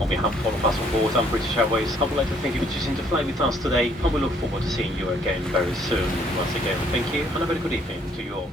On behalf of all of us on board and British Airways, I would like to thank you for choosing to fly with us today, and we look forward to seeing you again very soon. Once again, thank you, and a very good evening to you all.